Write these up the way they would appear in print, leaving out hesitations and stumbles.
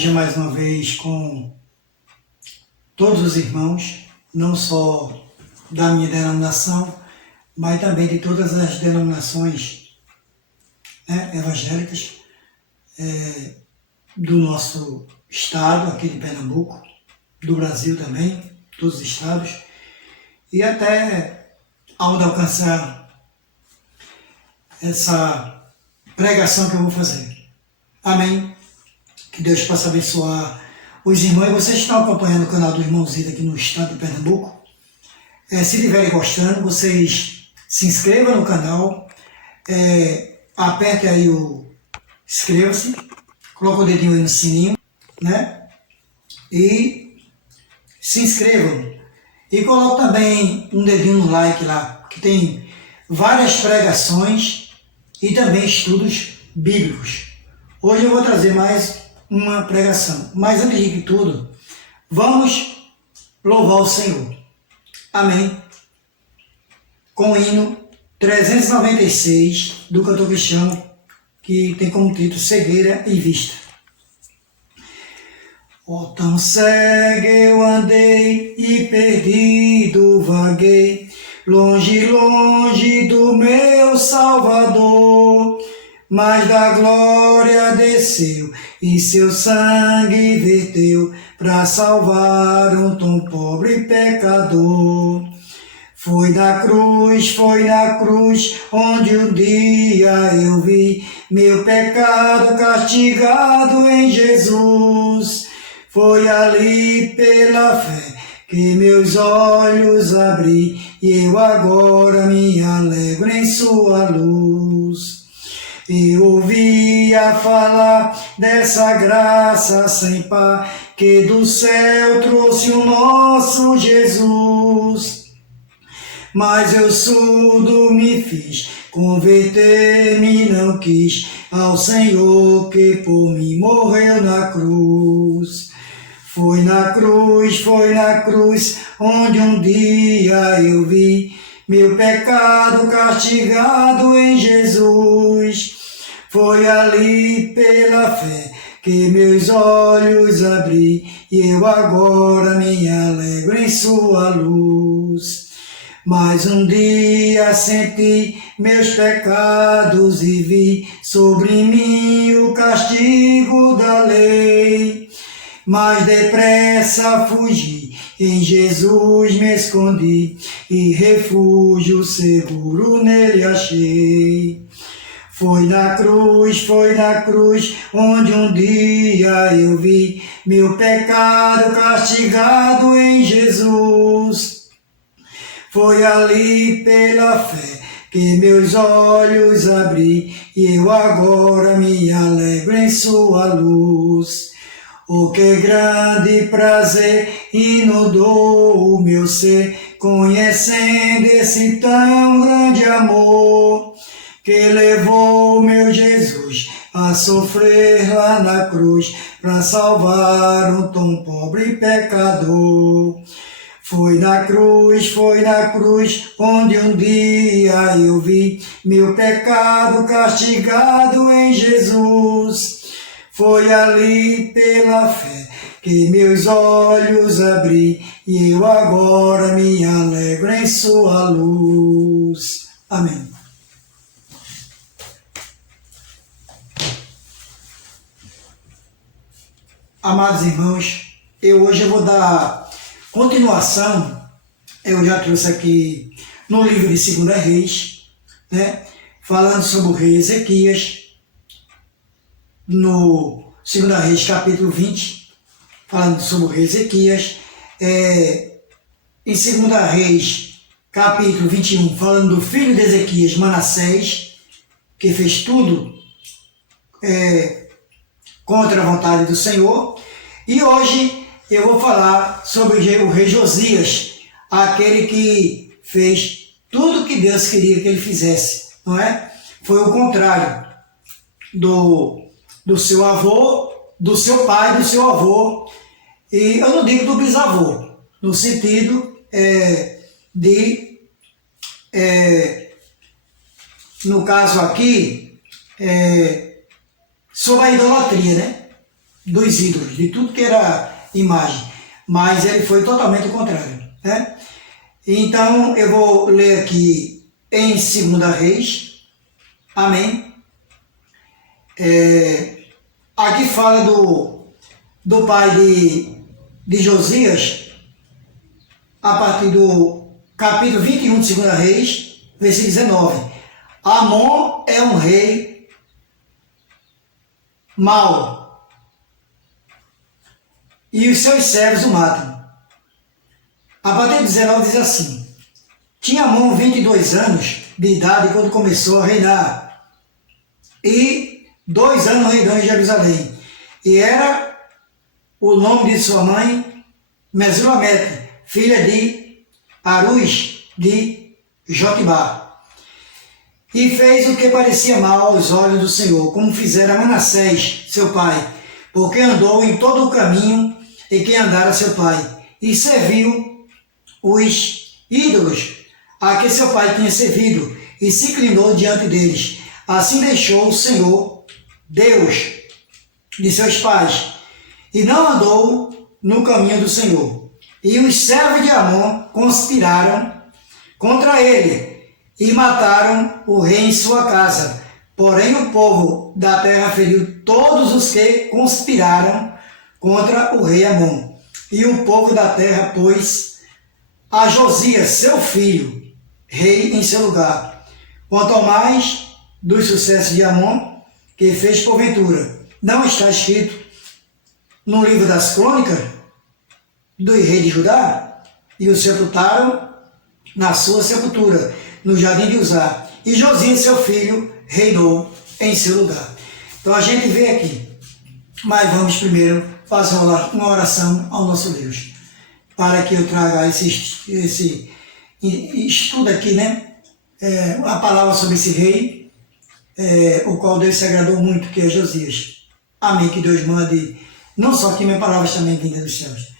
seja mais uma vez com todos os irmãos, não só da minha denominação, mas também de todas as denominações, né, evangélicas do nosso estado, aqui de Pernambuco, do Brasil também, todos os estados, e até onde alcançar essa pregação que eu vou fazer. Amém? Que Deus possa abençoar os irmãos. E vocês estão acompanhando o canal do Irmão Zida aqui no estado de Pernambuco. Se estiverem gostando, vocês se inscrevam no canal, aperte aí o inscreva-se, coloca o dedinho aí no sininho, né? E se inscrevam. E coloque também um dedinho no like lá, que tem várias pregações e também estudos bíblicos. Hoje eu vou trazer mais uma pregação. Mas antes de tudo, vamos louvar o Senhor. Amém. Com o hino 396 do cantor cristão, que tem como título Cegueira e Vista. Oh, tão cego eu andei e perdido vaguei, longe, longe do meu Salvador, mas da glória desceu e seu sangue verteu para salvar um tão pobre pecador. Foi na cruz, onde um dia eu vi meu pecado castigado em Jesus. Foi ali pela fé que meus olhos abri e eu agora me alegro em sua luz. Eu ouvia falar dessa graça sem par que do céu trouxe o nosso Jesus. Mas eu surdo me fiz, converter-me não quis ao Senhor que por mim morreu na cruz. Foi na cruz, onde um dia eu vi meu pecado castigado em Jesus. Foi ali pela fé que meus olhos abri e eu agora me alegro em sua luz. Mas um dia senti meus pecados e vi sobre mim o castigo da lei. Mas depressa fugi, em Jesus me escondi e refúgio seguro nele achei. Foi na cruz, onde um dia eu vi meu pecado castigado em Jesus. Foi ali pela fé que meus olhos abri e eu agora me alegro em sua luz. Oh, que grande prazer inundou o meu ser, conhecendo esse tão grande amor, que levou meu Jesus a sofrer lá na cruz, para salvar um tão pobre pecador. Foi na cruz, onde um dia eu vi meu pecado castigado em Jesus. Foi ali pela fé que meus olhos abri e eu agora me alegro em sua luz. Amém. Amados irmãos, hoje eu vou dar continuação. Eu já trouxe aqui no livro de 2 Reis, né, falando sobre o rei Ezequias, no 2 Reis capítulo 20, falando sobre o rei Ezequias, em 2 Reis capítulo 21, falando do filho de Ezequias, Manassés, que fez tudo contra a vontade do Senhor. E hoje eu vou falar sobre o rei Josias, aquele que fez tudo que Deus queria que ele fizesse, não é? Foi o contrário do seu avô, do seu pai, do seu avô, e eu não digo do bisavô, no sentido no caso aqui, sobre a idolatria, né? dos ídolos, de tudo que era imagem, mas ele foi totalmente o contrário, né? Então eu vou ler aqui em 2 Reis, amém? Aqui fala do pai de Josias, a partir do capítulo 21 de 2 Reis, versículo 19. Amon é um rei mau, e os seus servos o matam. A partir do 19 diz assim: tinha Amon 22 anos de idade quando começou a reinar, e 2 anos reinou em Jerusalém. E era o nome de sua mãe Mesulamete, filha de Aruz de Jotibá. E fez o que parecia mal aos olhos do Senhor, como fizera Manassés, seu pai, porque andou em todo o caminho em que andara seu pai, e serviu os ídolos a que seu pai tinha servido, e se inclinou diante deles. Assim deixou o Senhor, Deus de seus pais, e não andou no caminho do Senhor. E os servos de Amon conspiraram contra ele, e mataram o rei em sua casa. Porém o povo da terra feriu todos os que conspiraram contra o rei Amon. E o povo da terra pôs a Josias, seu filho, rei em seu lugar. Quanto ao mais dos sucessos de Amon, que fez porventura, não está escrito no livro das crônicas do rei de Judá? E o sepultaram na sua sepultura, no jardim de Uzá. E Josias, seu filho, reinou em seu lugar. Então a gente vê aqui, mas vamos primeiro fazer uma oração ao nosso Deus, para que eu traga esse estudo aqui, né? A palavra sobre esse rei, o qual Deus se agradou muito, que é Josias. Amém. Que Deus mande, não só aqui, mas palavras também vindas dos céus.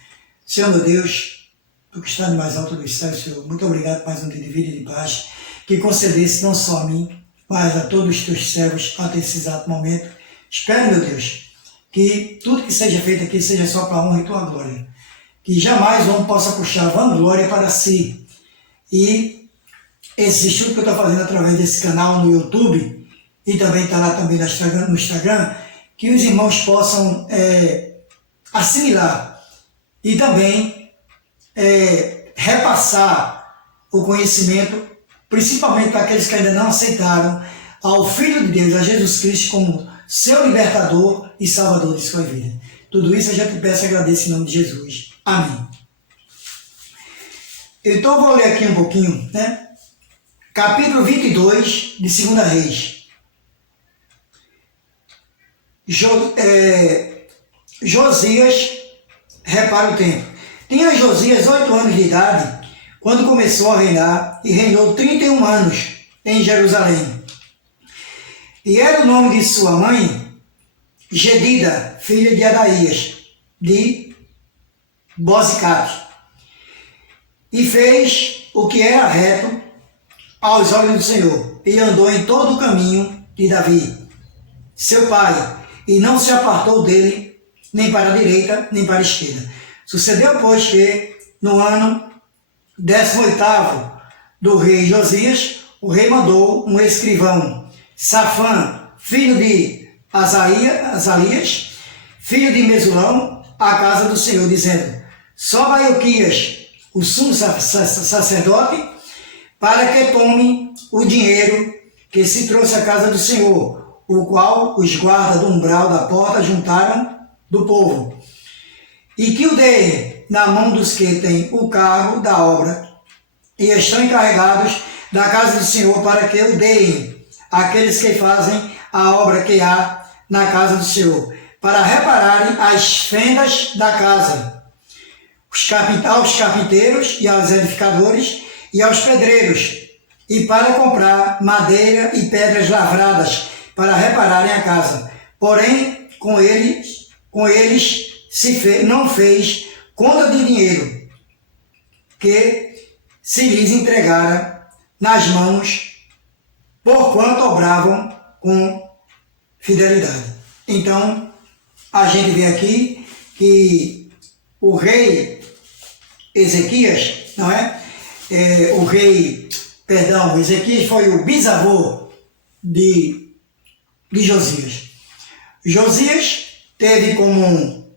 Senhor, meu Deus, tu que está no mais alto dos céus, Senhor, muito obrigado por mais um dia de vida e de paz, que concedesse não só a mim, mas a todos os teus servos até esse exato momento. Espero, meu Deus, que tudo que seja feito aqui seja só para a honra e tua glória. Que jamais o homem possa puxar vanglória para si. E esse estudo que eu estou fazendo através desse canal no YouTube, e também está lá também no Instagram, que os irmãos possam assimilar e também repassar o conhecimento, principalmente para aqueles que ainda não aceitaram ao Filho de Deus, a Jesus Cristo, como seu libertador e salvador de sua vida. Tudo isso eu já te peço e agradeço em nome de Jesus. Amém. Então eu vou ler aqui um pouquinho, né? Capítulo 22 de 2 Reis. Josias repara o tempo. Tinha Josias 8 anos de idade quando começou a reinar, e reinou 31 anos em Jerusalém. E era o nome de sua mãe Gedida, filha de Adaías, de Bozicate. E fez o que era reto aos olhos do Senhor, e andou em todo o caminho de Davi, seu pai, e não se apartou dele, nem para a direita, nem para a esquerda. Sucedeu, pois, que no ano 18º do rei Josias, o rei mandou um escrivão, Safã, filho de Azalias, filho de Mesulão, à casa do Senhor, dizendo: sobe a Ilquias, o sumo sacerdote, para que tome o dinheiro que se trouxe à casa do Senhor, o qual os guardas do umbral da porta juntaram do povo, e que o dê na mão dos que têm o cargo da obra e estão encarregados da casa do Senhor, para que o deem àqueles que fazem a obra que há na casa do Senhor, para repararem as fendas da casa, aos carpinteiros e aos edificadores e aos pedreiros, e para comprar madeira e pedras lavradas, para repararem a casa. Porém, com eles não fez conta de dinheiro que se lhes entregara nas mãos, porquanto obravam com fidelidade. Então, a gente vê aqui que o rei Ezequias, não é? Ezequias foi o bisavô de Josias. Josias teve como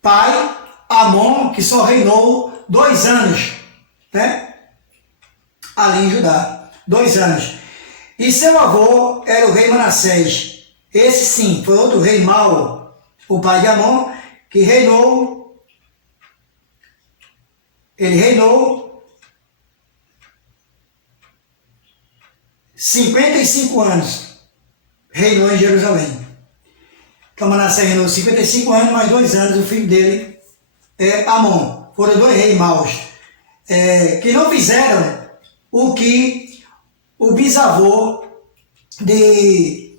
pai Amon, que só reinou 2 anos, né? Ali em Judá, 2 anos. E seu avô era o rei Manassés. Esse sim, foi outro rei mau, o pai de Amon, que ele reinou 55 anos, reinou em Jerusalém. Então Manassés reinou 55 anos, mais 2 anos, o filho dele é Amon. Foram 2 reis maus, que não fizeram o que o bisavô de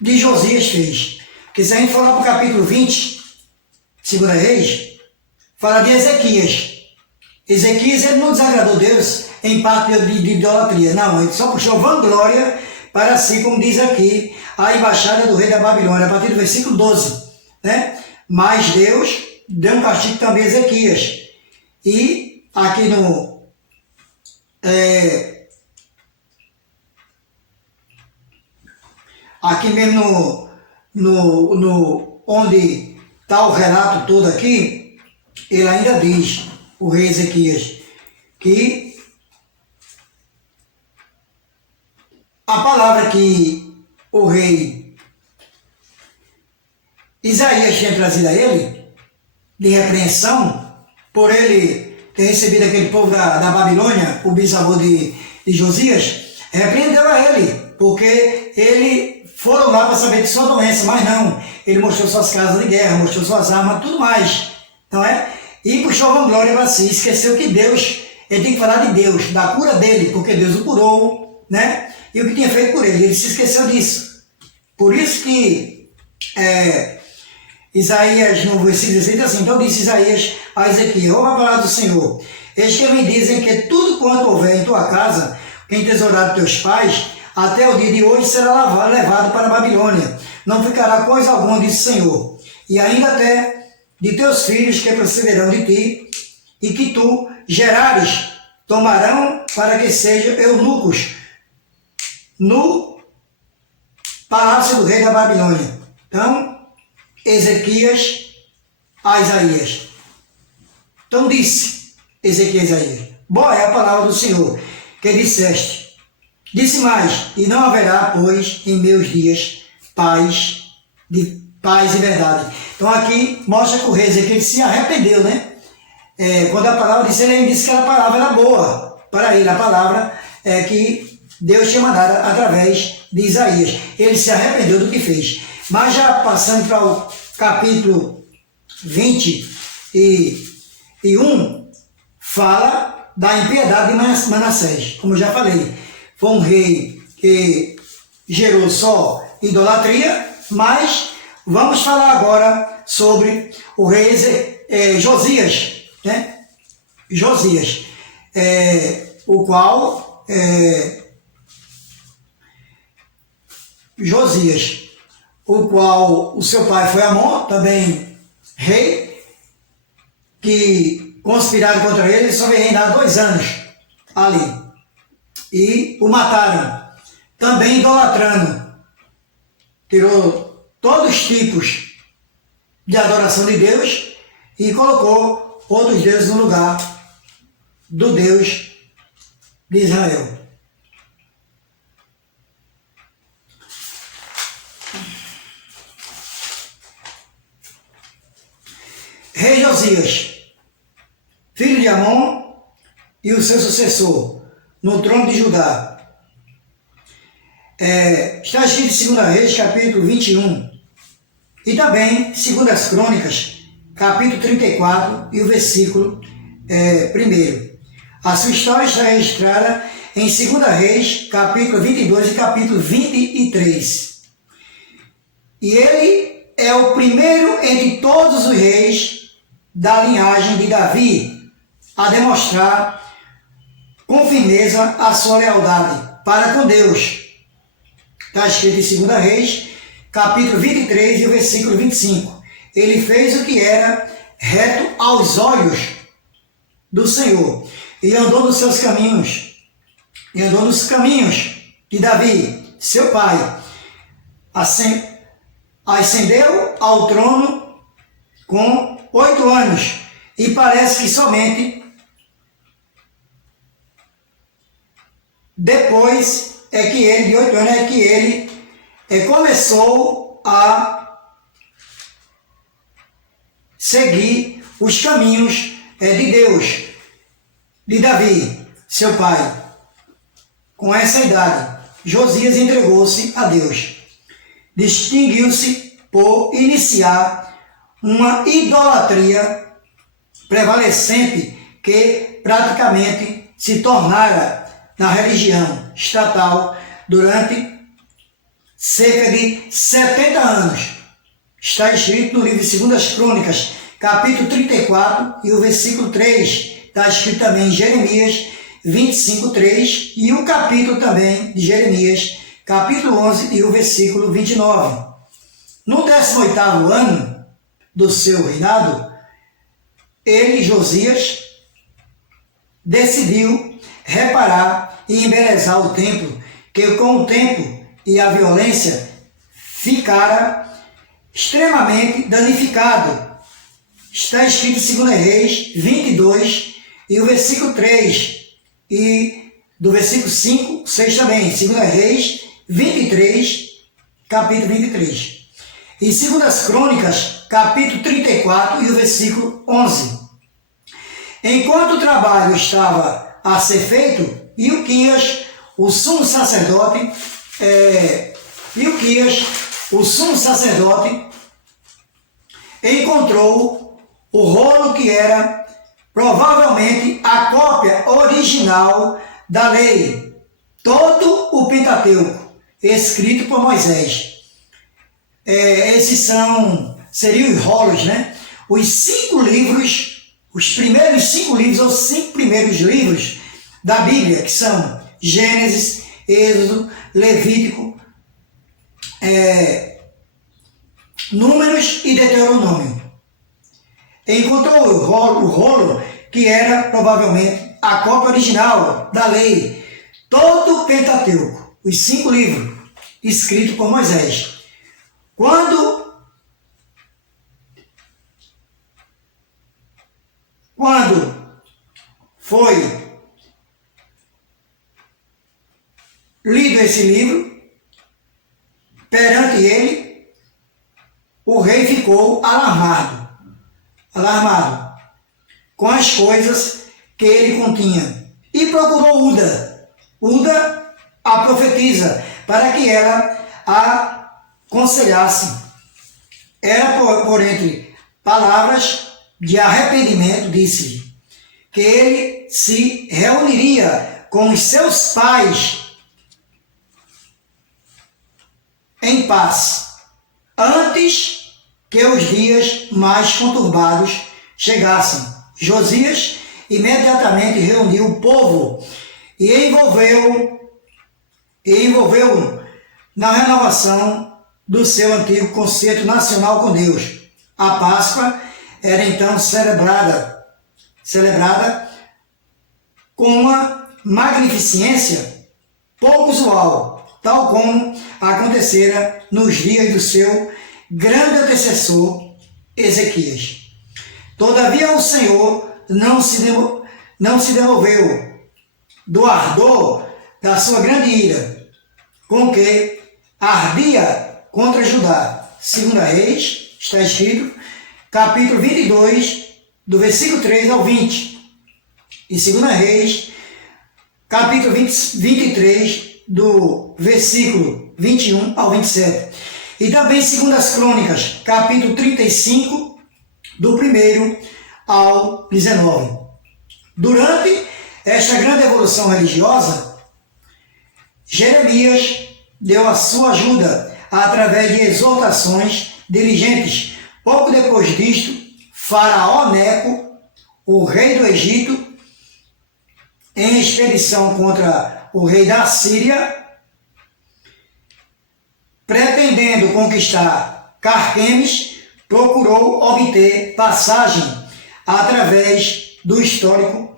Josias fez. Porque se a gente for lá para o capítulo 20, 2 Reis, fala de Ezequias. Ezequias, ele não desagradou Deus em parte de idolatria. Não, ele só puxou vanglória para si, como diz aqui, a embaixada do rei da Babilônia, a partir do versículo 12. Né? Mas Deus deu um castigo também a Ezequias. E aqui aqui mesmo onde está o relato todo aqui, ele ainda diz, o rei Ezequias, que a palavra que o rei Isaías tinha trazido a ele, de repreensão, por ele ter recebido aquele povo da Babilônia, o bisavô de Josias, repreendeu a ele, porque ele foram lá para saber de sua doença, mas não, ele mostrou suas casas de guerra, mostrou suas armas, tudo mais, não é? E puxou vanglória para si, esqueceu que Deus, ele tem que falar de Deus, da cura dele, porque Deus o curou, né? E o que tinha feito por ele se esqueceu disso. Por isso que Isaías, no versículo 16, assim, então disse Isaías a Ezequiel, ouve a palavra do Senhor, eis que me dizem que tudo quanto houver em tua casa, em tesourado teus pais, até o dia de hoje será levado para a Babilônia. Não ficará coisa alguma, disse o Senhor. E ainda até de teus filhos que procederão de ti, e que tu gerares, tomarão para que sejam eunucos no palácio do rei da Babilônia. Então, Ezequias a Isaías. Então disse Ezequias a Isaías, boa é a palavra do Senhor, que disseste. Disse mais, e não haverá, pois, em meus dias, paz e verdade. Então aqui mostra que o rei Ezequias se arrependeu, né? Quando a palavra disse, ele disse que a palavra era boa para ele, a palavra que Deus tinha mandado através de Isaías. Ele se arrependeu do que fez. Mas já passando para o capítulo 21, fala da impiedade de Manassés. Como eu já falei, foi um rei que gerou só idolatria, mas vamos falar agora sobre o rei Josias, né? Josias, o qual o seu pai foi Amon, também rei, que conspiraram contra ele, só veio reinar 2 anos ali. E o mataram, também idolatrando, tirou todos os tipos de adoração de Deus e colocou outros deuses no lugar do Deus de Israel. Rei Josias, filho de Amon, e o seu sucessor no trono de Judá. Está escrito em 2 Reis, capítulo 21, e também 2 Crônicas, capítulo 34, e o versículo 1. A sua história está registrada em 2 Reis, capítulo 22 e capítulo 23. E ele é o primeiro entre todos os reis da linhagem de Davi a demonstrar com firmeza a sua lealdade para com Deus. está escrito em 2 Reis, capítulo 23 e o versículo 25. Ele fez o que era reto aos olhos do Senhor e andou nos seus caminhos, e andou nos caminhos de Davi, seu pai. Ascendeu ao trono com 8 anos, e parece que somente depois de 8 anos, é que ele começou a seguir os caminhos de Deus, de Davi, seu pai. Com essa idade, Josias entregou-se a Deus. Distinguiu-se por iniciar uma idolatria prevalecente que praticamente se tornara na religião estatal durante cerca de 70 anos. Está escrito no livro de 2 Crônicas, capítulo 34 e o versículo 3. Está escrito também em Jeremias 25:3 e o capítulo também de Jeremias, capítulo 11 e o versículo 29. No 18º ano do seu reinado, ele, Josias, decidiu reparar e embelezar o templo, que com o tempo e a violência ficara extremamente danificado. Está escrito em 2 Reis 22 e o versículo 3 e do versículo 5, 6 também, 2 Reis 23, capítulo 23. E 2 Crônicas, capítulo 34 e o versículo 11. Enquanto o trabalho estava a ser feito, Ilquias, o sumo sacerdote, encontrou o rolo que era provavelmente a cópia original da lei, todo o Pentateuco, escrito por Moisés. Esses seriam os rolos, né? Os 5 livros, os primeiros 5 livros, ou 5 primeiros livros da Bíblia, que são Gênesis, Êxodo, Levítico, Números e Deuteronômio. Encontrou o rolo que era provavelmente a cópia original da lei, todo o Pentateuco, os 5 livros, escritos por Moisés. Quando foi lido esse livro, perante ele, o rei ficou alarmado com as coisas que ele continha, e procurou Uda, a profetisa, para que ela a aconselhasse. Era por entre palavras de arrependimento, disse-lhe que ele se reuniria com os seus pais em paz, antes que os dias mais conturbados chegassem. Josias imediatamente reuniu o povo e envolveu na renovação do seu antigo concerto nacional com Deus. A Páscoa era então celebrada com uma magnificência pouco usual, tal como acontecera nos dias do seu grande antecessor Ezequias. Todavia o Senhor não se demoveu do ardor da sua grande ira, com que ardia contra Judá. 2 Reis, está escrito, capítulo 22, do versículo 3 ao 20. E 2 Reis, capítulo 23, do versículo 21 ao 27. E também 2 Crônicas, capítulo 35, do 1 ao 19. Durante esta grande evolução religiosa, Jeremias deu a sua ajuda através de exortações diligentes. Pouco depois disto, Faraó Neco, o rei do Egito, em expedição contra o rei da Síria, pretendendo conquistar Carquemes, procurou obter passagem através do histórico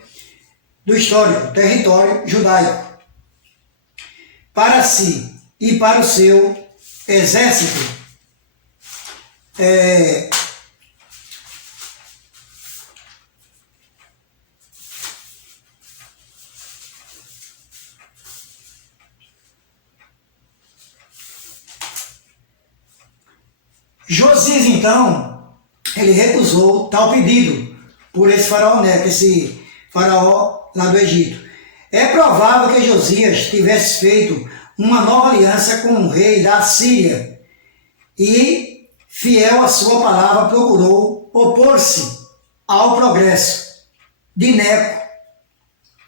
território judaico para si e para o seu exército. Josias, então, ele recusou tal pedido por esse faraó Neco, esse faraó lá do Egito. É provável que Josias tivesse feito uma nova aliança com o rei da Síria e, fiel à sua palavra, procurou opor-se ao progresso de Neco.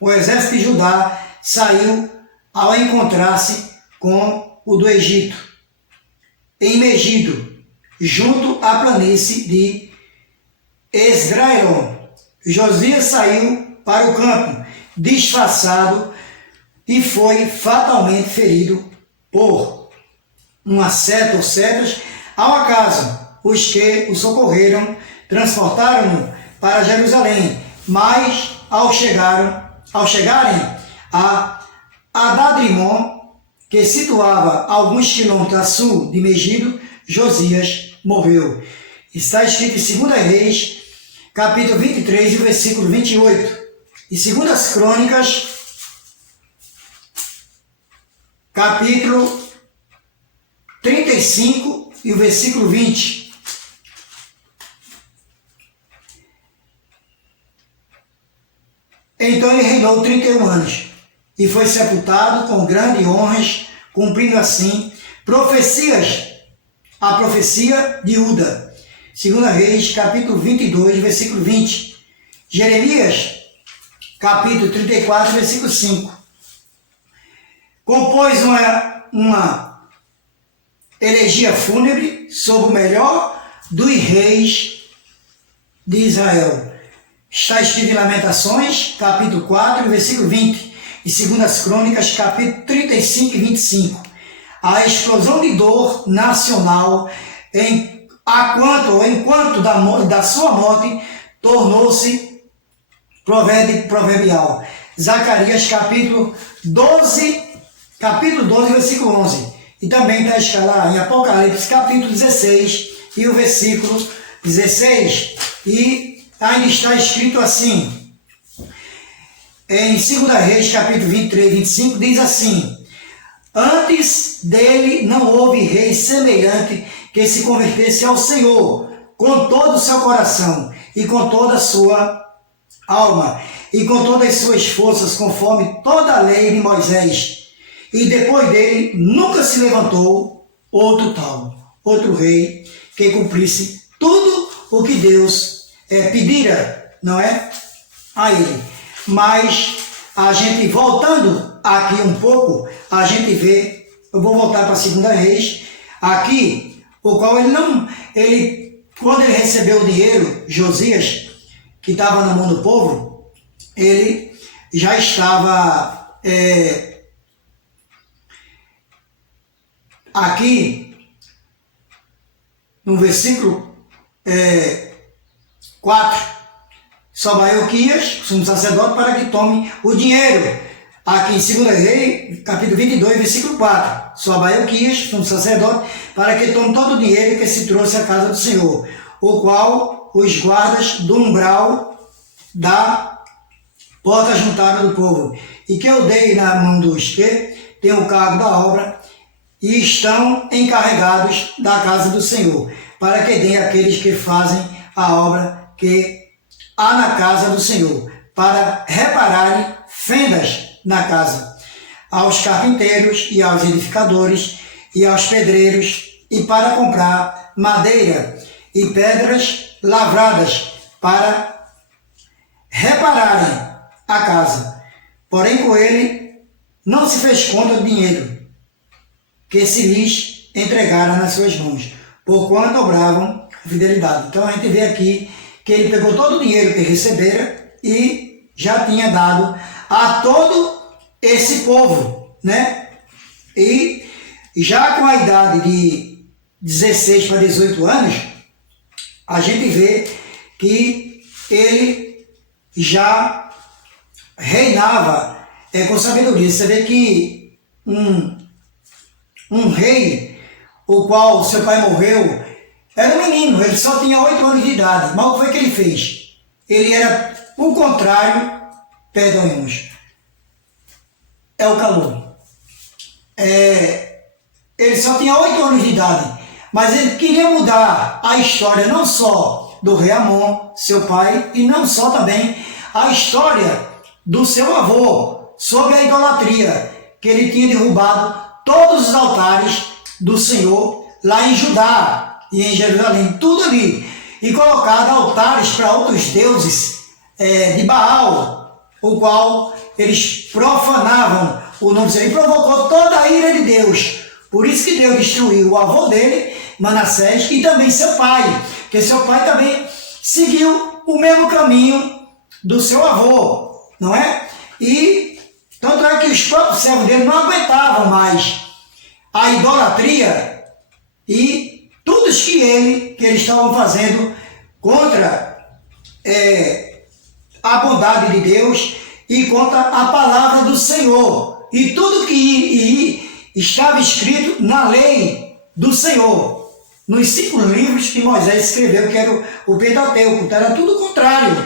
O exército de Judá saiu ao encontrar-se com o do Egito, em Megido, junto à planície de Esdraelon. Josias saiu para o campo, disfarçado, e foi fatalmente ferido por uma seta ou setas. Ao acaso, os que o socorreram transportaram-no para Jerusalém, mas ao chegarem a Adadrimon, que situava alguns quilômetros a sul de Megido, Josias morreu. Está escrito em 2 Reis, capítulo 23, e o versículo 28. E 2 Crônicas, capítulo 35 e o versículo 20. Então ele reinou 31 anos e foi sepultado com grandes honras, cumprindo assim a profecia de Uda. 2 Reis, capítulo 22, versículo 20. Jeremias, capítulo 34, versículo 5. Compôs uma elegia fúnebre sobre o melhor dos reis de Israel. Está escrito em Lamentações, capítulo 4, versículo 20. E 2 Crônicas, capítulo 35 e 25. A explosão de dor nacional enquanto da sua morte tornou-se proverbial. Zacarias, capítulo 12, versículo 11. E também está escrito lá em Apocalipse, capítulo 16 e o versículo 16. E ainda está escrito assim, em 2 Reis, capítulo 23 e 25, diz assim: antes dele não houve rei semelhante que se convertesse ao Senhor com todo o seu coração e com toda a sua alma e com todas as suas forças, conforme toda a lei de Moisés. E depois dele nunca se levantou outro rei que cumprisse tudo o que Deus pedira, não é? A ele. Mas a gente, voltando aqui um pouco, a gente vê, eu vou voltar para 2 Reis, aqui, o qual quando ele recebeu o dinheiro, Josias, que estava na mão do povo, ele já estava aqui no versículo 4, sobe a Ilquias, sumo sacerdote, para que tome o dinheiro. Aqui em 2 Reis, capítulo 22, versículo 4. Sobe a Ilquias, sumo sacerdote, para que tome todo o dinheiro que se trouxe à casa do Senhor, o qual os guardas do umbral da porta juntaram do povo, e que eu dei na mão dos que têm o cargo da obra e estão encarregados da casa do Senhor, para que deem àqueles que fazem a obra que há na casa do Senhor, para repararem fendas na casa, aos carpinteiros e aos edificadores e aos pedreiros, e para comprar madeira e pedras lavradas para repararem a casa. Porém, com ele não se fez conta do dinheiro que se lhes entregara nas suas mãos, porquanto obravam fidelidade. Então a gente vê aqui que ele pegou todo o dinheiro que recebera e já tinha dado a todo esse povo, né? E Já com a idade de 16 para 18 anos, a gente vê que ele já reinava com sabedoria. Você vê que um rei, o qual seu pai morreu, era um menino, ele só tinha 8 anos de idade. Mas o que foi que ele fez? Ele era o contrário, perdoemos, é o calor. Ele só tinha 8 anos de idade, mas ele queria mudar a história não só do rei Amon, seu pai, e não só também a história do seu avô, sobre a idolatria, que ele tinha derrubado todos os altares do Senhor lá em Judá e em Jerusalém, tudo ali, e colocado altares para outros deuses de Baal, o qual eles profanavam o nome do Senhor, e provocou toda a ira de Deus. Por isso que Deus destruiu o avô dele, Manassés, e também seu pai, porque seu pai também seguiu o mesmo caminho do seu avô, não é? E tanto é que os próprios servos dele não aguentavam mais a idolatria e tudo que eles estavam fazendo contra a bondade de Deus e contra a palavra do Senhor. E tudo que estava escrito na lei do Senhor, nos 5 livros que Moisés escreveu, que era o Pentateuco, então era tudo o contrário.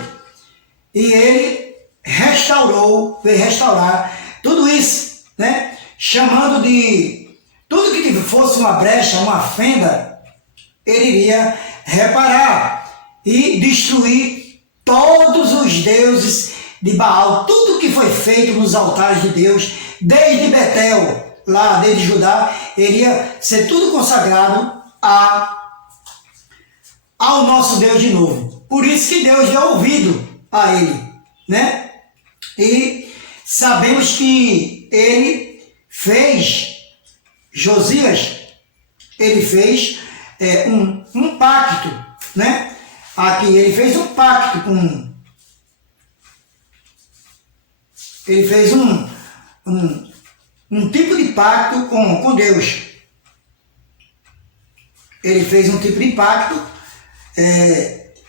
E ele veio restaurar tudo isso, né? Chamando de tudo que fosse uma brecha, uma fenda, ele iria reparar e destruir todos os deuses de Baal, tudo que foi feito nos altares de Deus, desde Betel, lá desde Judá, iria ser tudo consagrado ao nosso Deus de novo. Por isso que Deus deu ouvido a ele, né? E sabemos que ele fez, Josias, ele fez um pacto, né? Aqui ele fez um pacto com... Ele fez um tipo de pacto com Deus. Ele fez um tipo de pacto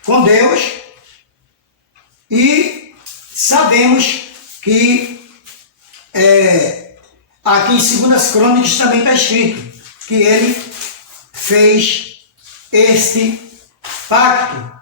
com Deus e sabemos que aqui em 2 Crônicas também está escrito que ele fez este pacto.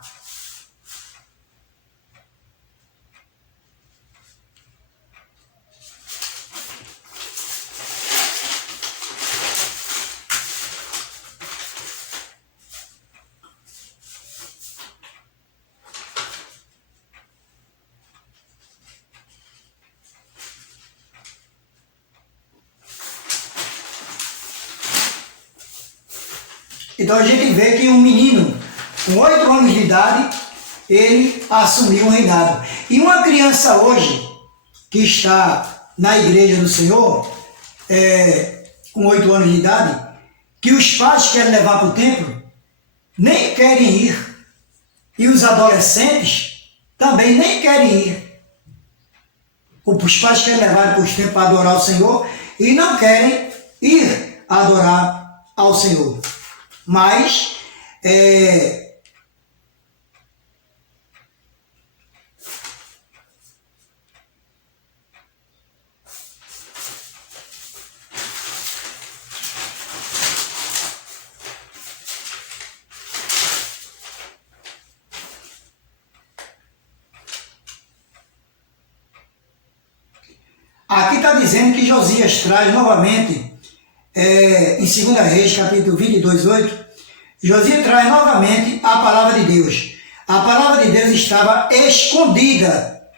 Então a gente vê que um menino com 8 anos de idade, ele assumiu o reinado. E uma criança hoje, que está na igreja do Senhor, com 8 anos de idade, que os pais querem levar para o templo, nem querem ir. E os adolescentes também nem querem ir. Os pais querem levar para os templos para adorar o Senhor e não querem ir adorar ao Senhor. Mas aqui está dizendo que Josias traz novamente, em 2 Reis, capítulo 22, 8, Josias traz novamente a palavra de Deus. A palavra de Deus estava escondida,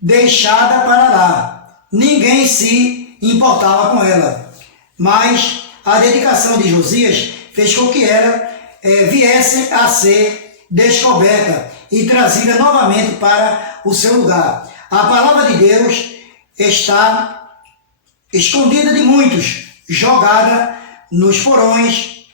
deixada para lá. Ninguém se importava com ela. Mas a dedicação de Josias fez com que ela viesse a ser descoberta e trazida novamente para o seu lugar. A palavra de Deus está escondida de muitos, jogada nos porões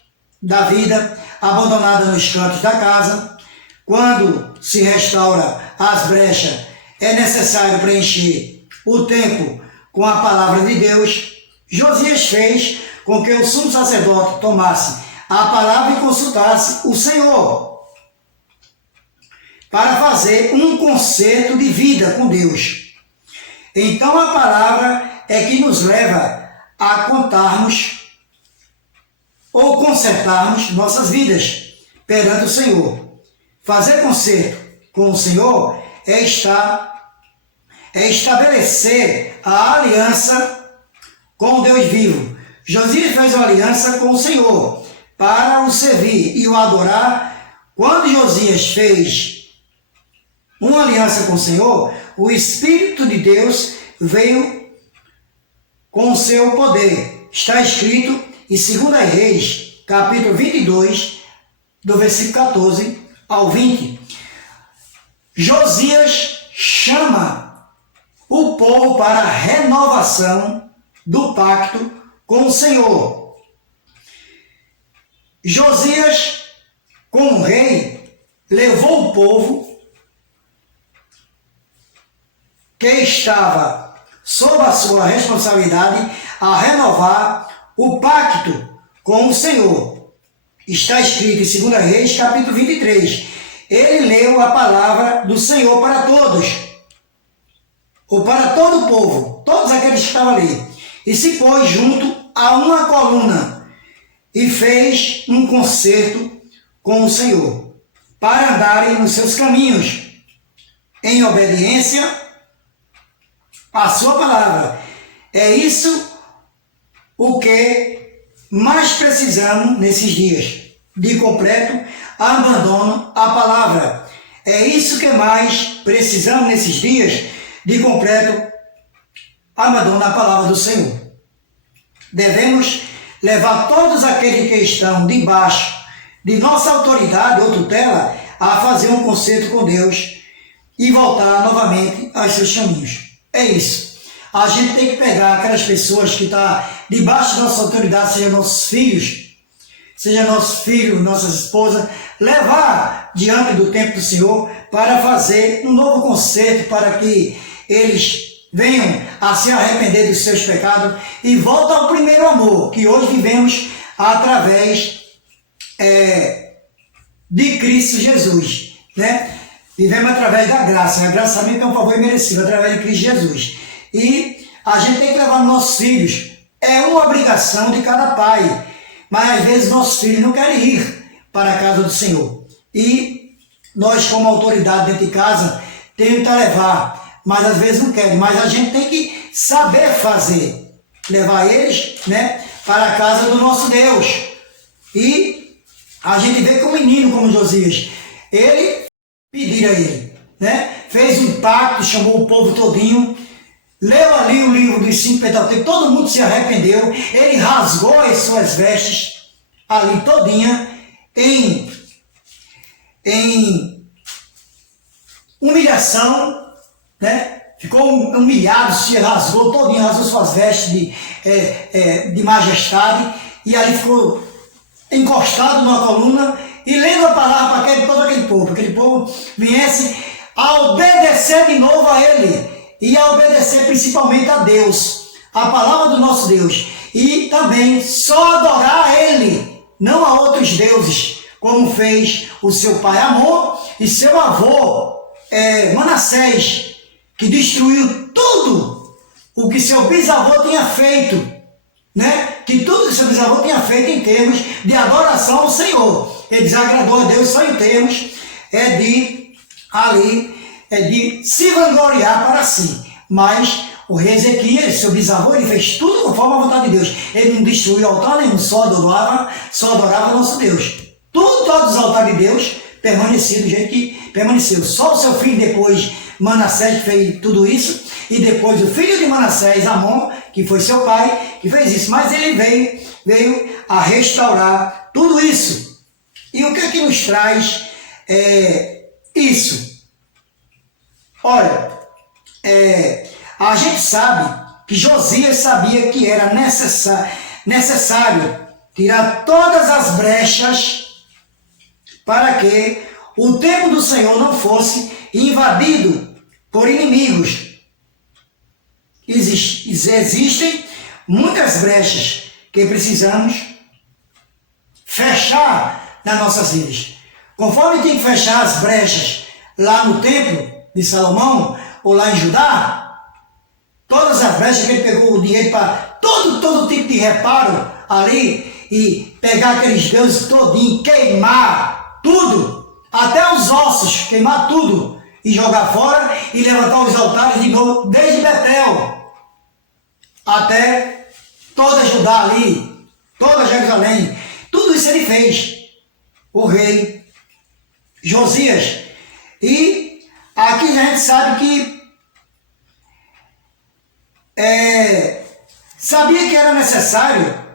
da vida, abandonada nos cantos da casa. Quando se restaura as brechas, é necessário preencher o tempo com a palavra de Deus, Josias fez com que o sumo sacerdote tomasse a palavra e consultasse o Senhor para fazer um concerto de vida com Deus. Então a palavra é que nos leva a contarmos ou consertarmos nossas vidas perante o Senhor. Fazer concerto com o Senhor é estabelecer a aliança com o Deus vivo. Josias fez uma aliança com o Senhor para o servir e o adorar. Quando Josias fez uma aliança com o Senhor, o Espírito de Deus veio com o seu poder. Está escrito em 2 Reis, capítulo 22, do versículo 14 ao 20. Josias chama o povo para a renovação do pacto com o Senhor. Josias, como rei, levou o povo que estava sob a sua responsabilidade a renovar o pacto com o Senhor. Está escrito em 2 Reis, capítulo 23. Ele leu a palavra do Senhor para todos, ou para todo o povo, todos aqueles que estavam ali, e se pôs junto a uma coluna e fez um concerto com o Senhor, para andarem nos seus caminhos, em obediência à sua palavra. É isso o que mais precisamos nesses dias, de completo abandono à palavra. É isso que mais precisamos nesses dias, de completo abandono à palavra do Senhor. Devemos levar todos aqueles que estão debaixo de nossa autoridade ou tutela a fazer um concerto com Deus e voltar novamente aos seus caminhos. É isso. A gente tem que pegar aquelas pessoas que estão debaixo de nossa autoridade, seja nossos filhos, nossas esposas, levar diante do templo do Senhor para fazer um novo concerto, para que eles venham a se arrepender dos seus pecados e voltem ao primeiro amor, que hoje vivemos através de Cristo Jesus, né? Vivemos através da graça. A graça também é um favor imerecido, através de Cristo Jesus. E a gente tem que levar nossos filhos. É uma obrigação de cada pai. Mas às vezes nossos filhos não querem ir para a casa do Senhor. E nós, como autoridade dentro de casa, temos que levar. Mas às vezes não querem. Mas a gente tem que saber fazer. Levar eles, né, para a casa do nosso Deus. E a gente vê que um menino como Josias, ele pediu a ele, né, fez um pacto, chamou o povo todinho, leu ali o livro dos 5 Pentateuco, todo mundo se arrependeu, ele rasgou as suas vestes ali todinha em humilhação, né? Ficou humilhado, se rasgou todinho, rasgou suas vestes de majestade e ali ficou encostado numa coluna e lendo a palavra para todo aquele povo viesse a obedecer de novo a ele e a obedecer principalmente a Deus, a palavra do nosso Deus, e também só adorar a ele, não a outros deuses, como fez o seu pai Amon e seu avô Manassés, que destruiu tudo o que seu bisavô tinha feito, né? Que tudo que seu bisavô tinha feito em termos de adoração ao Senhor. Ele desagradou a Deus só em termos de se vangloriar para si. Mas o rei Ezequias, seu bisavô, ele fez tudo conforme a vontade de Deus. Ele não destruiu altar nenhum, só adorava o nosso Deus. Todos os altares de Deus permaneciam do jeito que permaneceu. Só o seu filho depois, Manassés, que fez tudo isso, e depois o filho de Manassés, Amon, que foi seu pai, que fez isso. Mas ele veio a restaurar tudo isso. E o que é que nos traz isso? Olha, a gente sabe que Josias sabia que era necessário tirar todas as brechas para que o templo do Senhor não fosse invadido por inimigos. existem muitas brechas que precisamos fechar nas nossas vidas. Conforme tem que fechar as brechas lá no templo de Salomão, ou lá em Judá, todas as brechas que ele pegou o dinheiro para todo tipo de reparo ali, e pegar aqueles deuses todinho, queimar tudo, até os ossos, queimar tudo, e jogar fora, e levantar os altares de novo, desde Betel até toda Judá ali, toda Jerusalém. Tudo isso ele fez, o rei Josias. E aqui a gente sabe que sabia que era necessário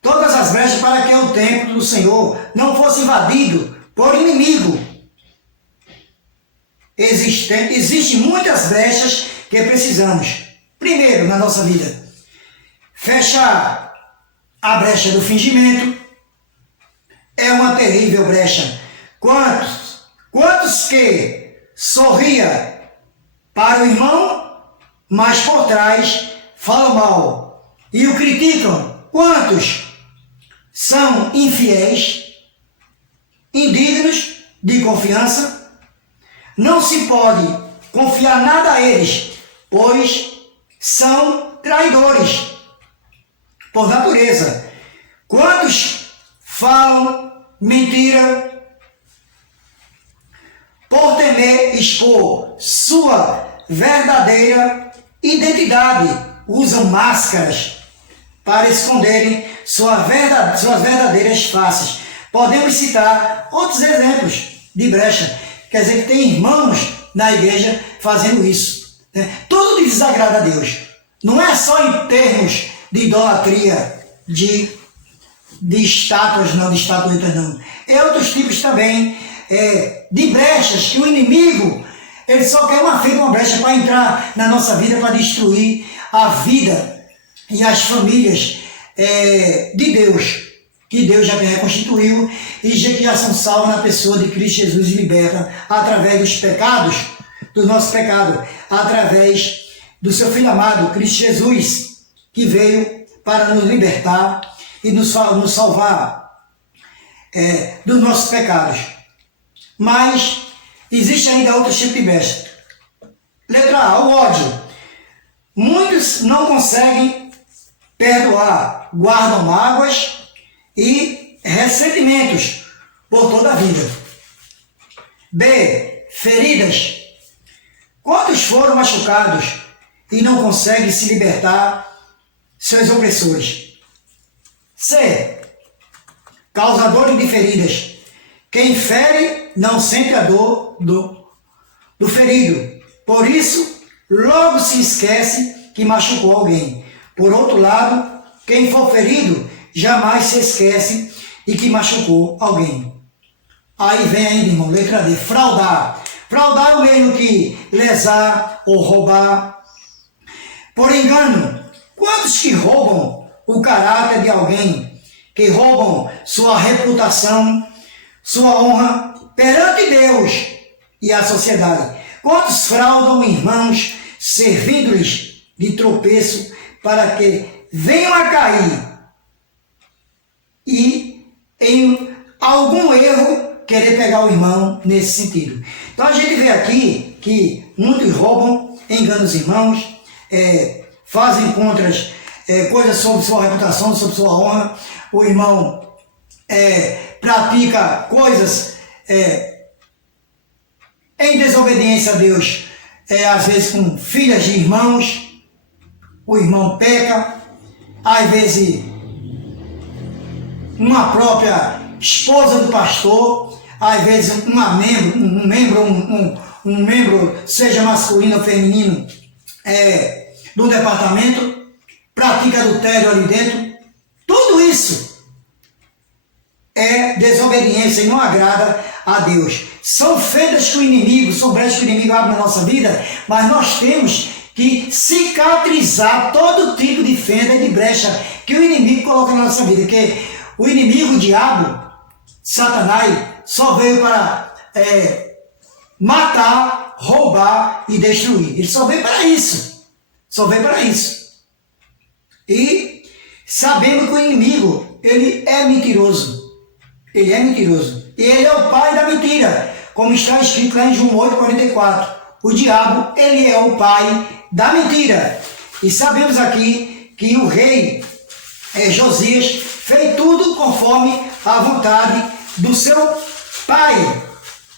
todas as brechas para que o templo do Senhor não fosse invadido por inimigo. Existem muitas brechas que precisamos. Primeiro, na nossa vida, fechar a brecha do fingimento. É uma terrível brecha. Quantos que sorria para o irmão, mas por trás falam mal e o criticam? Quantos são infiéis, indignos de confiança? Não se pode confiar nada a eles, pois são traidores por natureza. Quantos falam mentira por temer expor sua verdadeira identidade? Usam máscaras para esconderem suas verdadeiras faces. Podemos citar outros exemplos de brecha. Quer dizer que tem irmãos na igreja fazendo isso, né? Tudo desagrada a Deus. Não é só em termos de idolatria, de estátuas, não, de estatuetas não. É outros tipos também de brechas que o inimigo, ele só quer uma brecha para entrar na nossa vida, para destruir a vida e as famílias de Deus, que Deus já reconstituiu e que já são salvos na pessoa de Cristo Jesus e liberta através dos pecados, do nosso pecado, através do seu Filho amado, Cristo Jesus, que veio para nos libertar e nos salvar dos nossos pecados. Mas existe ainda outro tipo de brecha. Letra A, o ódio. Muitos não conseguem perdoar, guardam mágoas e ressentimentos por toda a vida. B, feridas. Quantos foram machucados e não conseguem se libertar seus opressores? C, causadores de feridas. Quem fere não sente a dor do ferido. Por isso, logo se esquece que machucou alguém. Por outro lado, quem for ferido jamais se esquece de que machucou alguém. Aí vem ainda, irmão, letra D, fraudar. Fraudar é o mesmo que lesar ou roubar. Por engano, quantos que roubam o caráter de alguém, que roubam sua reputação, sua honra perante Deus e a sociedade? Quantos fraudam irmãos, servindo-lhes de tropeço para que venham a cair e em algum erro querer pegar o irmão nesse sentido? Então a gente vê aqui que muitos roubam, enganam os irmãos, fazem coisas sobre sua reputação, sobre sua honra. O irmão pratica coisas em desobediência a Deus, às vezes com filhas de irmãos. O irmão peca, às vezes uma própria esposa do pastor, às vezes um membro, seja masculino ou feminino, do departamento, pratica adultério ali dentro. Tudo isso é desobediência e não agrada a Deus. São fendas que o inimigo, são brechas que o inimigo abre na nossa vida, mas nós temos que cicatrizar todo tipo de fenda e de brecha que o inimigo coloca na nossa vida. Que o inimigo, o diabo, Satanás, só veio para matar, roubar e destruir. Ele só veio para isso. Só veio para isso. E sabendo que o inimigo, ele é mentiroso. Ele é mentiroso. E ele é o pai da mentira, como está escrito lá em João 8,44. O diabo, ele é o pai da mentira. E sabemos aqui que o rei Josias fez tudo conforme a vontade do seu pai.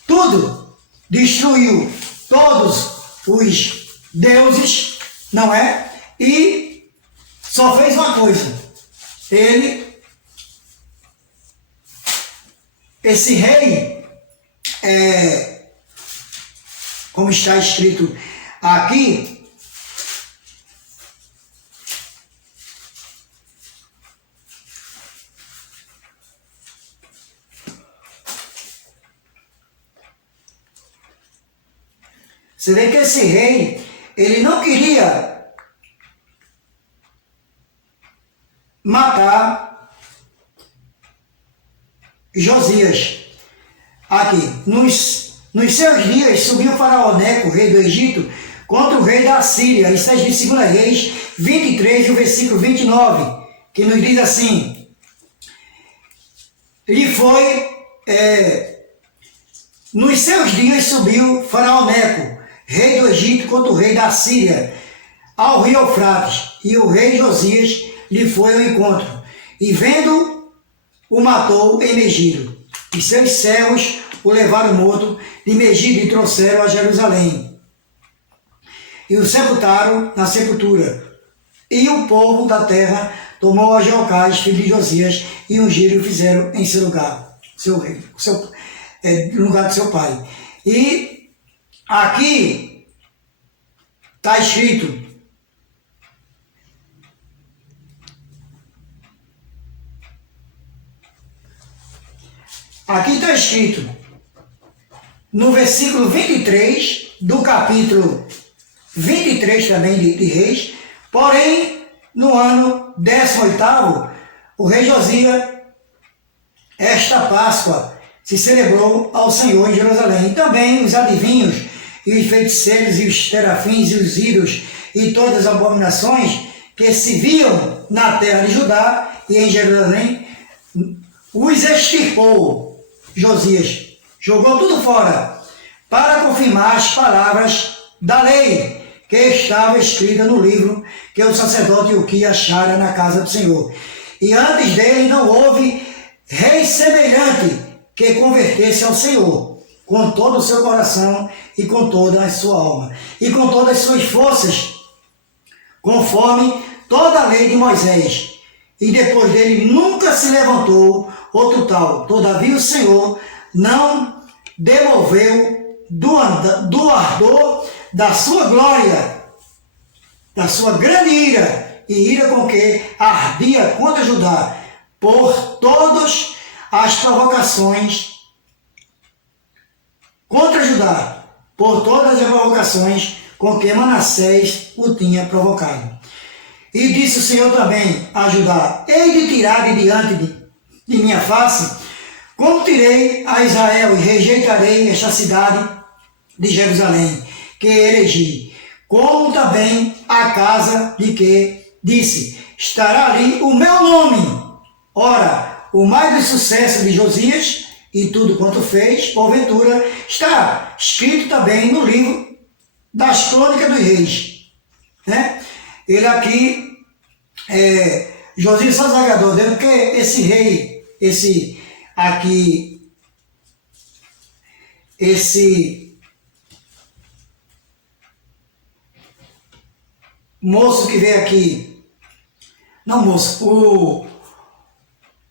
Tudo. Destruiu todos os deuses, não é? E só fez uma coisa. Esse rei, como está escrito aqui, você vê que esse rei, ele não queria matar Josias. Aqui, nos seus dias subiu o faraó Neco, rei do Egito, contra o rei da Síria. Isso é de 2 Reis 23, o versículo 29, que nos diz assim: nos seus dias subiu faraó Neco, rei do Egito, contra o rei da Síria, ao rio Eufrates, e o rei Josias lhe foi ao encontro, e vendo, o matou em Megido, e seus servos o levaram morto de Megido e trouxeram a Jerusalém, e o sepultaram na sepultura. E o povo da terra tomou a Jeocás, filho de Josias, e ungiram e o fizeram em seu lugar, no lugar do seu pai. E aqui está escrito, no versículo 23 do capítulo 23 também de Reis: porém, no ano 18º, o rei Josias, esta Páscoa se celebrou ao Senhor em Jerusalém. E também os adivinhos, e os feiticeiros, e os terafins, e os ídolos, e todas as abominações que se viam na terra de Judá e em Jerusalém, os extirpou Josias, jogou tudo fora, para confirmar as palavras da lei que estava escrita no livro que o sacerdote Uquias achara na casa do Senhor. E antes dele não houve rei semelhante que convertesse ao Senhor, com todo o seu coração e com toda a sua alma, e com todas as suas forças, conforme toda a lei de Moisés. E depois dele nunca se levantou outro tal. Todavia o Senhor não demoveu do ardor da sua glória, da sua grande ira, e ira com que ardia contra Judá, por todas as provocações contra Judá, por todas as provocações com que Manassés o tinha provocado. E disse o Senhor também a Judá: hei de tirar de diante de minha face, como tirei a Israel, e rejeitarei esta cidade de Jerusalém, que elegi, como também a casa de que disse: estará ali o meu nome. Ora, o mais do sucesso de Josias e tudo quanto fez, porventura, está escrito também no livro das Crônicas dos Reis. Né? Ele aqui, Josias Sazagador, dizendo que esse rei, esse moço que veio aqui, não moço, o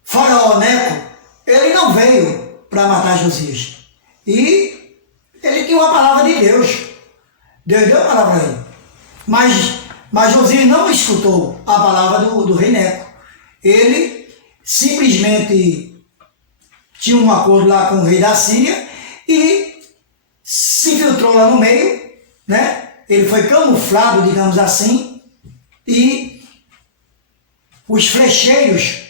faraó Neco, ele não veio para matar Josias. E ele tinha uma palavra de Deus. Deus deu a palavra a ele. Mas Josias não escutou a palavra do rei Neco. Ele simplesmente tinha um acordo lá com o rei da Síria e se infiltrou lá no meio, né? Ele foi camuflado, digamos assim, e os flecheiros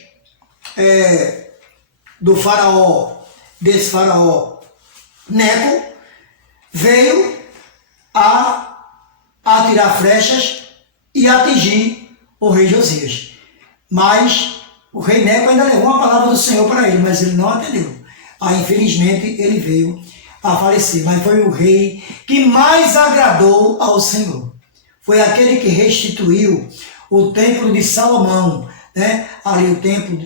desse faraó Neco, veio a atirar flechas e atingir o rei Josias. Mas o rei Neco ainda levou uma palavra do Senhor para ele, mas ele não atendeu. Aí, infelizmente, ele veio a falecer. Mas foi o rei que mais agradou ao Senhor. Foi aquele que restituiu o templo de Salomão, né? Ali o templo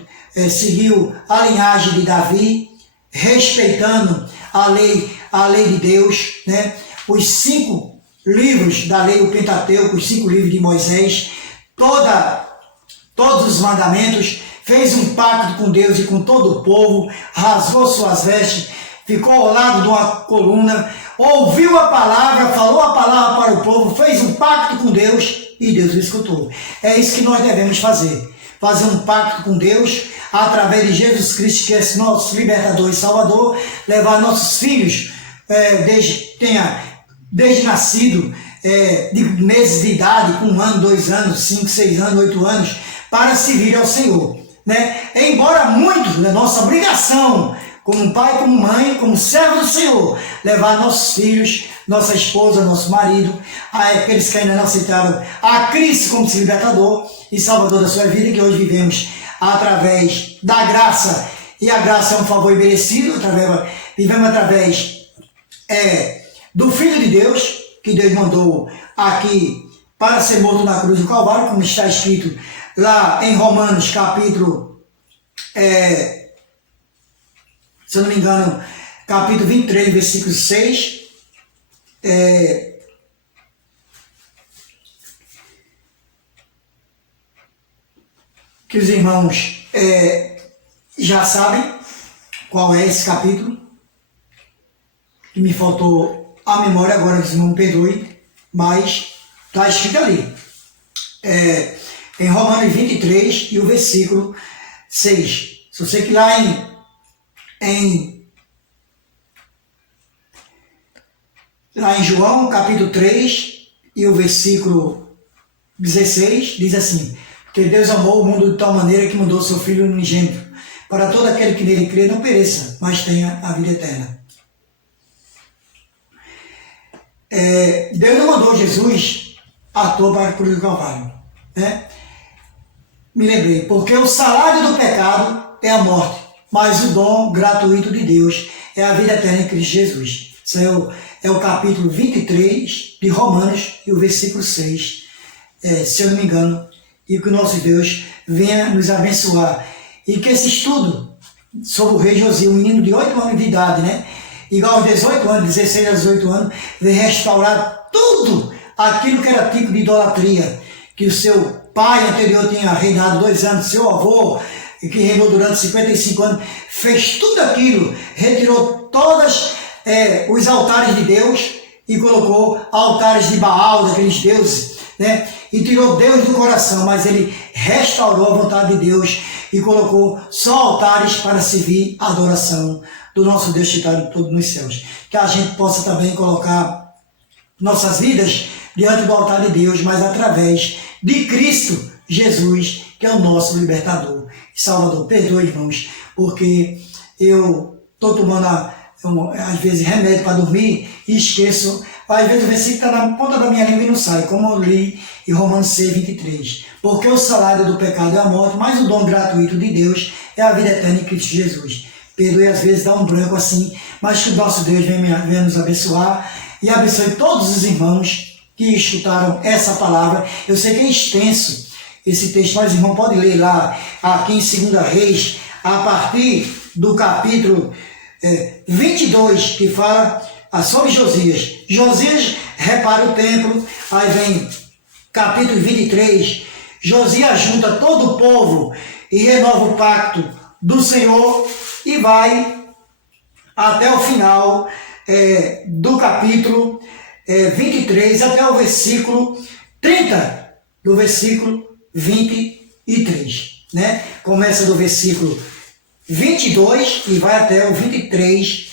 seguiu a linhagem de Davi, respeitando a lei de Deus, né? Os 5 livros da lei, o Pentateuco, os 5 livros de Moisés, todos os mandamentos, fez um pacto com Deus e com todo o povo, rasgou suas vestes, ficou ao lado de uma coluna, ouviu a palavra, falou a palavra para o povo, fez um pacto com Deus e Deus o escutou. É isso que nós devemos fazer. Fazer um pacto com Deus através de Jesus Cristo, que é nosso libertador e salvador, levar nossos filhos, desde nascido, de meses de idade, com 1 ano, 2 anos, 5, 6 anos, 8 anos, para servir ao Senhor. Né? Embora muito, é nossa obrigação, como pai, como mãe, como servo do Senhor, levar nossos filhos, nossa esposa, nosso marido, aqueles que ainda não aceitaram a Cristo como seu libertador e salvador da sua vida, que hoje vivemos através da graça, e a graça é um favor imerecido, vivemos através do Filho de Deus, que Deus mandou aqui para ser morto na cruz do Calvário, como está escrito lá em Romanos, capítulo, se eu não me engano, capítulo 23, versículo 6, que os irmãos já sabem qual é esse capítulo, que me faltou a memória agora, que os irmãos me perdoem, mas está escrito ali. Em Romanos 23 e o versículo 6. Se você que lá em João, capítulo 3 e o versículo 16, diz assim: que Deus amou o mundo de tal maneira que mandou seu Filho unigênito, para todo aquele que nele crê não pereça, mas tenha a vida eterna. Deus não mandou Jesus à toa para a cruz do Calvário, né? Me lembrei, porque o salário do pecado é a morte, mas o dom gratuito de Deus é a vida eterna em Cristo Jesus. Isso é o capítulo 23 de Romanos e o versículo 6, se eu não me engano, e que o nosso Deus venha nos abençoar. E que esse estudo sobre o rei Josias, um menino de 8 anos de idade, né? Igual aos 18 anos, 16 a 18 anos, venha restaurar tudo aquilo que era tipo de idolatria, que o seu pai anterior tinha reinado 2 anos, seu avô, que reinou durante 55 anos, fez tudo aquilo, retirou todos os altares de Deus e colocou altares de Baal, daqueles deuses, né? E tirou Deus do coração, mas ele restaurou a vontade de Deus e colocou só altares para servir a adoração do nosso Deus que está todo nos céus. Que a gente possa também colocar nossas vidas diante do altar de Deus, mas através de Cristo Jesus, que é o nosso libertador e salvador. Perdoe, irmãos, porque eu estou tomando às vezes remédio para dormir e esqueço. Às vezes o versículo está na ponta da minha língua e não sai, como eu li em Romanos 6, 23. Porque o salário do pecado é a morte, mas o dom gratuito de Deus é a vida eterna em Cristo Jesus. Perdoe, às vezes dá um branco assim, mas que o nosso Deus venha nos abençoar e abençoe todos os irmãos que escutaram essa palavra. Eu sei que é extenso esse texto, mas os irmãos podem ler lá, aqui em 2 Reis, a partir do capítulo 22, que fala sobre Josias. Josias repara o templo, aí vem capítulo 23, Josias junta todo o povo e renova o pacto do Senhor e vai até o final do capítulo 23 até o versículo 30 do versículo 23, né? Começa do versículo 22 e vai até o 23,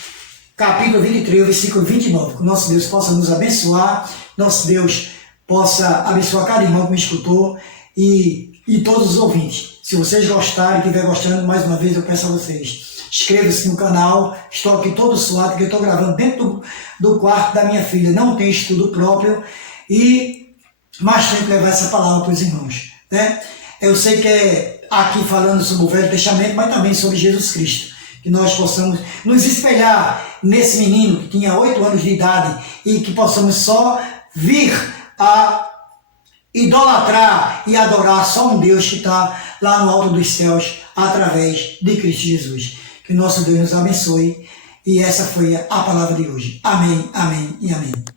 capítulo 23, o versículo 29. Que o nosso Deus possa nos abençoar, nosso Deus possa abençoar cada irmão que me escutou e todos os ouvintes. Se vocês gostarem, estiver gostando, mais uma vez eu peço a vocês, inscreva-se no canal. Estou aqui todo suado, porque eu estou gravando dentro do quarto da minha filha, não tem estudo próprio, e mais tempo levar essa palavra para os irmãos, né? Eu sei que é aqui falando sobre o Velho Testamento, mas também sobre Jesus Cristo, que nós possamos nos espelhar nesse menino que tinha 8 anos de idade e que possamos só vir a idolatrar e adorar só um Deus que está lá no alto dos céus através de Cristo Jesus. Que nosso Deus nos abençoe e essa foi a palavra de hoje. Amém, amém e amém.